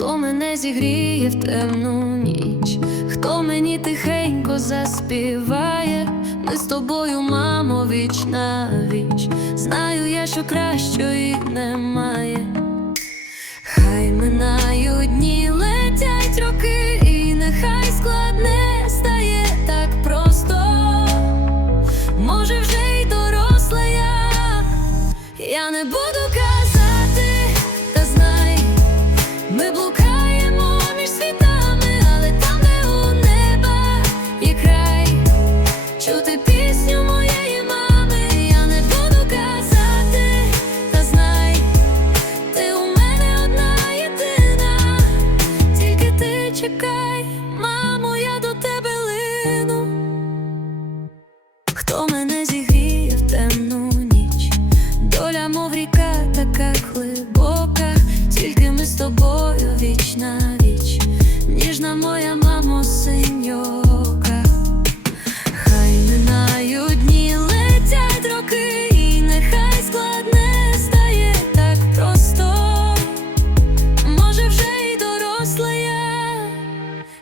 Хто мене зігріє в темну ніч, хто мені тихенько заспіває, ми з тобою, мамо, віч на віч. Знаю я, що кращої немає. Хай минають дні, летять роки, і нехай складне стає так просто. Може, вже й доросла я, я не буду чути пісню моєї мами, я не буду казати, та знай, ти у мене одна єдина, тільки ти чекай, мамо, я до тебе лину. Хто мене зігріє в темну ніч? Доля, мов ріка, така глибока, тільки ми з тобою віч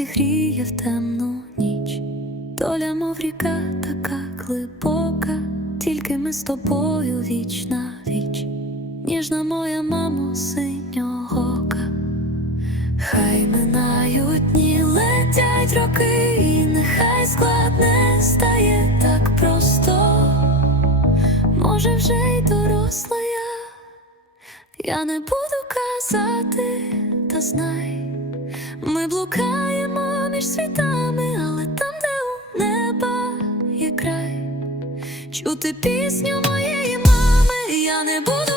зігріє в темну ніч? Доля, мов ріка, така глибока, тільки ми з тобою віч на віч, ніжна моя мамо, синьоока. Хай минають дні, летять роки, і нехай складне стає так просто. Може, вже й доросла я, я не буду казати, та знай. Блукаємо між світами, але там, де у неба є край, чути пісню моєї мами, я не буду